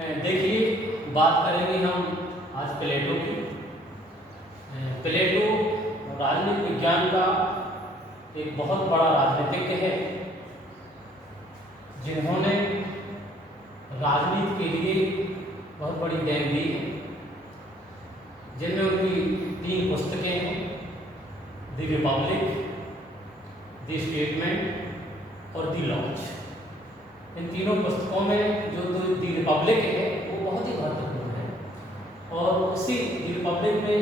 देखिए, बात करेंगे हम आज प्लेटो की। प्लेटो राजनीतिक विज्ञान का एक बहुत बड़ा राजनीतिज्ञ है, जिन्होंने राजनीति के लिए बहुत बड़ी देन दी है, जिनमें उनकी 3 पुस्तकें हैं, द रिपब्लिक, द स्टेटमेंट और द लॉन्च। इन तीनों पुस्तकों में जो द रिपब्लिक है वो बहुत ही महत्वपूर्ण है, और उसी द रिपब्लिक में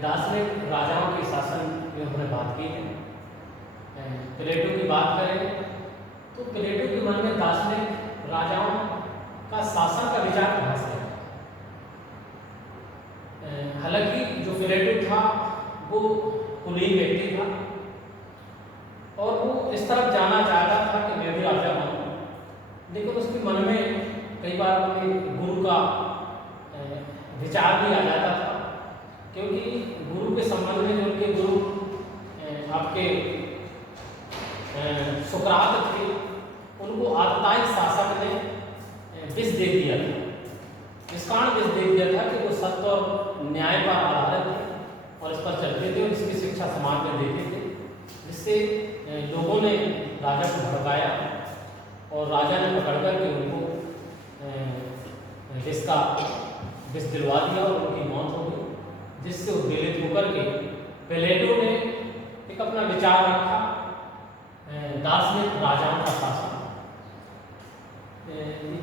दार्शनिक राजाओं के शासन की उन्होंने बात की है। प्लेटो की बात करें तो प्लेटो के मन में दार्शनिक राजाओं का शासन का विचार कहाँ से है। हालांकि जो प्लेटो था वो कुलीन व्यक्ति था, और वो इस तरफ जाना चाहता था कि मैं भी राजा बनूं, लेकिन उसके मन में कई बार अपने गुरु का विचार भी आ जाता था, क्योंकि गुरु के संबंध में जो उनके गुरु आपके सुकरात थे, उनको आतताई शासक ने विष दे दिया था। इस कारण विष दे दिया था कि वो सत्य और न्याय पर आधारित थे और इस पर चलते थे और इसकी शिक्षा समाज में देते थे, जिससे लोगों ने राजा को भड़काया और राजा ने पकड़ कर के उनको विष दिलवा दिया और उनकी मौत हो गई, जिससे उद्वेलित होकर के प्लेटो ने एक अपना विचार रखा दार्शनिक राजाओं का शासन।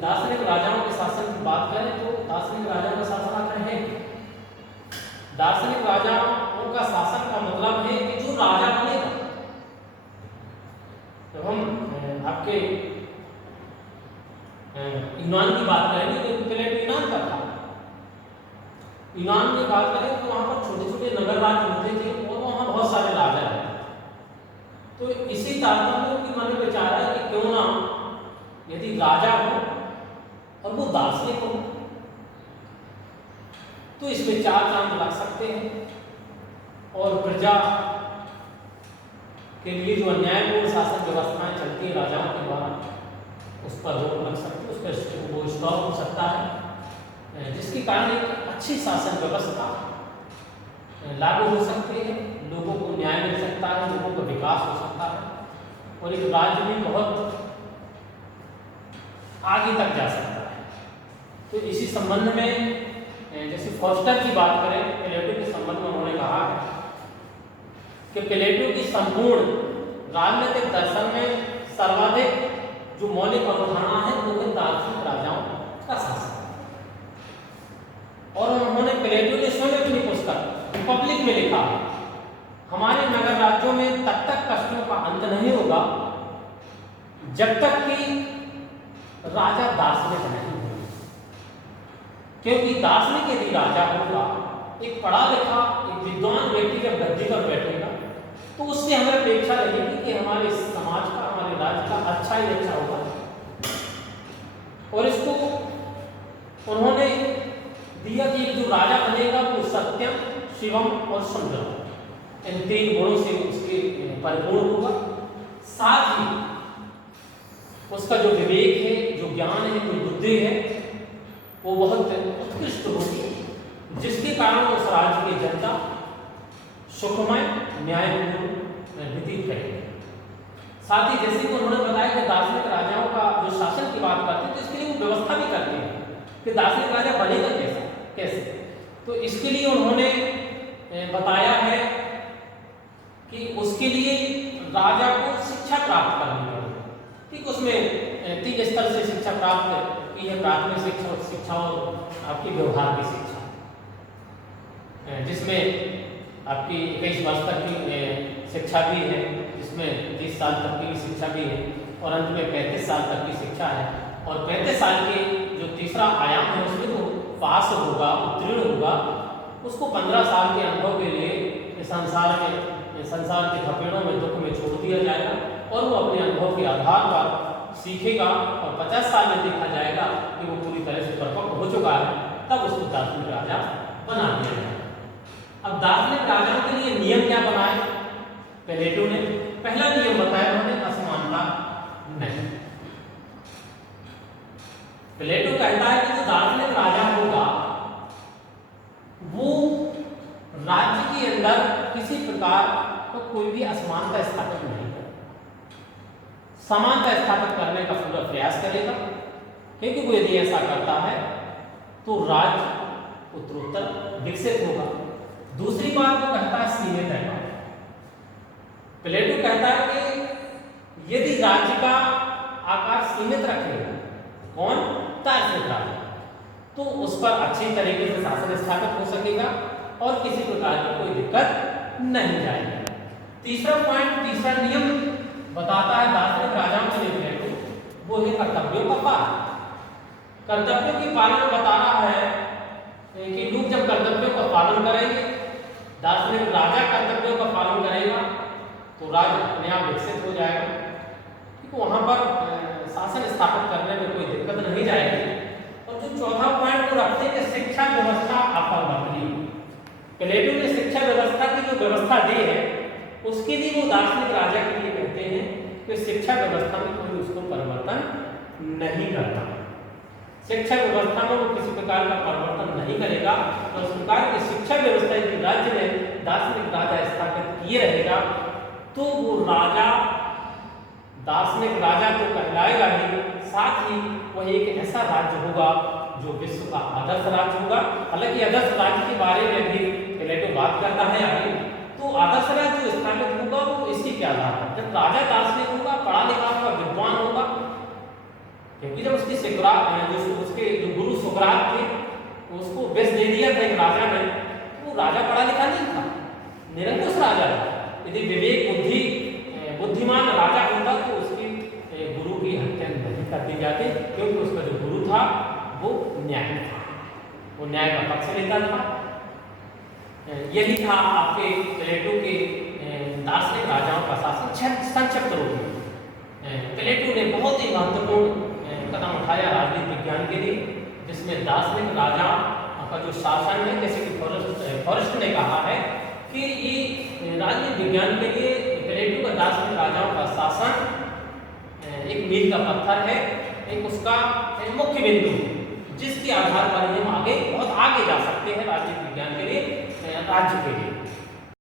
दार्शनिक राजाओं के शासन की बात करें तो दार्शनिक राजाओं का शासन आता है। दार्शनिक राजाओं का शासन का मतलब है कि जो राजा बनेगा, जब हम आपके यूनान की बात करेंगे तो प्लेटो यूनान का था। यूनान की बात करें तो वहाँ पर छोटे छोटे नगर राज्य होते थे और वहाँ बहुत सारे राजा रहते थे। तो इसी तारतम्य की मन में विचार है कि क्यों ना यदि राजा हो और वो दार्शनिक हो तो इसमें 4 चांद लग सकते हैं, और प्रजा के लिए जो अन्यायपूर्ण शासन व्यवस्थाएं चलती हैं राजाओं के द्वारा, उस पर रोक लग सकती है, उस पर वो स्टॉप हो सकता है, जिसके कारण एक अच्छी शासन व्यवस्था लागू हो सकती है, लोगों को न्याय मिल सकता है, लोगों का विकास हो सकता है और एक राज्य भी बहुत आगे तक जा सकता है। तो इसी संबंध में जैसे फॉस्टर की बात करें, प्लेटो के संबंध में उन्होंने कहा है कि प्लेटो की संपूर्ण राजनीतिक दर्शन में सर्वाधिक जो मौलिक अवधारणा है वो है दार्शनिक राजाओं का शासन। और उन्होंने प्लेटो ने स्वयं अपनी पुस्तक रिपब्लिक में लिखा, हमारे नगर राज्यों में तब तक कष्टों का अंत नहीं होगा जब तक कि राजा दार्शनिक नहीं होगा, क्योंकि दार्शनिक यदि राजा होगा, एक पढ़ा लिखा एक विद्वान व्यक्ति जब गद्दी पर बैठेगा तो उससे हमें अपेक्षा रहेगी कि हमारे समाज का, हमारे राज्य का अच्छा ही अच्छा होगा। और इसको उन्होंने दिया कि जो राजा बनेगा वो सत्यम, शिवम और सुंदरम, इन 3 गुणों से उसके परिपूर्ण होगा। साथ ही उसका जो विवेक है, जो ज्ञान है, जो बुद्धि है, वो बहुत उत्कृष्ट होगी, जिसके कारण उस राज्य की जनता सुखमय न्यायपूर्ण व्यतीत करेगी। साथ ही जैसे कि उन्होंने बताया कि दार्शनिक राजाओं का जो शासन की बात करते हैं तो इसके लिए वो व्यवस्था भी करते हैं कि दार्शनिक राजा बनेगा कैसे। तो इसके लिए उन्होंने बताया है कि उसके लिए राजा को शिक्षा प्राप्त करनी पड़ेगी। ठीक, उसमें 3 स्तर से शिक्षा प्राप्त की है, प्राथमिक शिक्षा और आपकी व्यवहार की शिक्षा, जिसमें आपकी 21 वर्ष तक की शिक्षा भी है, जिसमें 30 साल तक की शिक्षा भी है, और अंत में 35 साल तक की शिक्षा है। और 35 साल के जो तीसरा आयाम है उसमें तो पास होगा, उत्तीर्ण होगा, उसको 15 साल के अनुभव के लिए संसार के थपेड़ों में, दुख में छोड़ दिया जाएगा और वो अपने अनुभव के आधार पर सीखेगा, और 50 साल में देखा जाएगा कि वो पूरी तरह से परिपक्व हो चुका है, तब उसको दार्शनिक राजा बना दिया जाएगा। अब दार्शनिक राजाओं के लिए नियम क्या बनाए प्लेटो ने? पहला नियम बताया उन्होंने, असमानता नहीं। प्लेटो कहता है कि जो दार्शनिक राजा होगा वो राज्य के अंदर किसी प्रकार का कोई भी असमानता स्थापित नहीं करेगा, समानता स्थापित करने का पूरा प्रयास करेगा, क्योंकि वो यदि ऐसा करता है तो राज्य उत्तरोत्तर विकसित होगा। दूसरी बात वो कहता है सीमित है। प्लेटो कहता है कि यदि राज्य का आकार सीमित रखेगा कौन, दार्शनिक राजा, तो उस पर अच्छी तरीके से शासन स्थापित हो सकेगा और किसी प्रकार की कोई दिक्कत नहीं जाएगी। तीसरा पॉइंट, तीसरा नियम बताता है दार्शनिक राजाओं के लिए प्लेटो, वो है कर्तव्यों का पालन। कर्तव्यों की पालन बता रहा है कि लोग जब कर्तव्यों का पालन करेंगे, दार्शनिक राजा कर्तव्यों का पालन करेगा तो राज्य अपने आप विकसित हो जाएगा, क्योंकि वहां पर शासन स्थापित करने में कोई दिक्कत नहीं जाएगी। और जो चौथा पॉइंट वो रखते हैं कि शिक्षा व्यवस्था अपरिवर्तनीय। प्लेटो ने शिक्षा व्यवस्था की जो व्यवस्था दी है उसके लिए वो दार्शनिक राजा के लिए कहते हैं कि शिक्षा व्यवस्था में कोई उसको परिवर्तन नहीं करना। शिक्षा व्यवस्था में वो किसी प्रकार का परिवर्तन नहीं करेगा और तो सरकार की शिक्षा व्यवस्था यदि राज्य में दार्शनिक राजा स्थापित किए रहेगा तो वो राजा दार्शनिक राजा तो कहलाएगा ही, साथ ही वह एक ऐसा राज्य होगा जो विश्व का आदर्श राज्य होगा। हालांकि आदर्श राज्य के बारे में भी प्लेटो बात करता है आगे। तो आदर्श राज्य जो स्थापित होगा वो इसी के आधार पर, जब राजा दार्शनिक होगा, पढ़ा लिखा होगा, विद्वान होगा, क्योंकि जब उसके जो गुरु सुकरात थे उसको विष दे दिया था एक राजा ने, वो राजा पढ़ा लिखा नहीं था, निरंकुश राजा था। यदि विवेक बुद्धिमान राजा होता तो उसकी गुरु की हत्या नहीं कर दी जाती, क्योंकि उसका जो गुरु था वो न्याय था, वो न्याय का पक्ष लेता था। यही था आपके प्लेटो के दार्शनिक राजाओं का शासन संक्षिप्त रूप में। प्लेटो ने बहुत ही महत्वपूर्ण कदम उठाया राजनीतिक विज्ञान के लिए, जिसमें दार्शनिक राजा का जो शासन है, जैसे कि फॉरेस्ट ने कहा है कि ये राजनीतिक विज्ञान के लिए प्लेटो का दार्शनिक राजाओं का शासन एक मील का पत्थर है, एक उसका मुख्य बिंदु, जिसके आधार पर हम आगे बहुत आगे जा सकते हैं राजनीतिक विज्ञान के लिए, राज्य के लिए।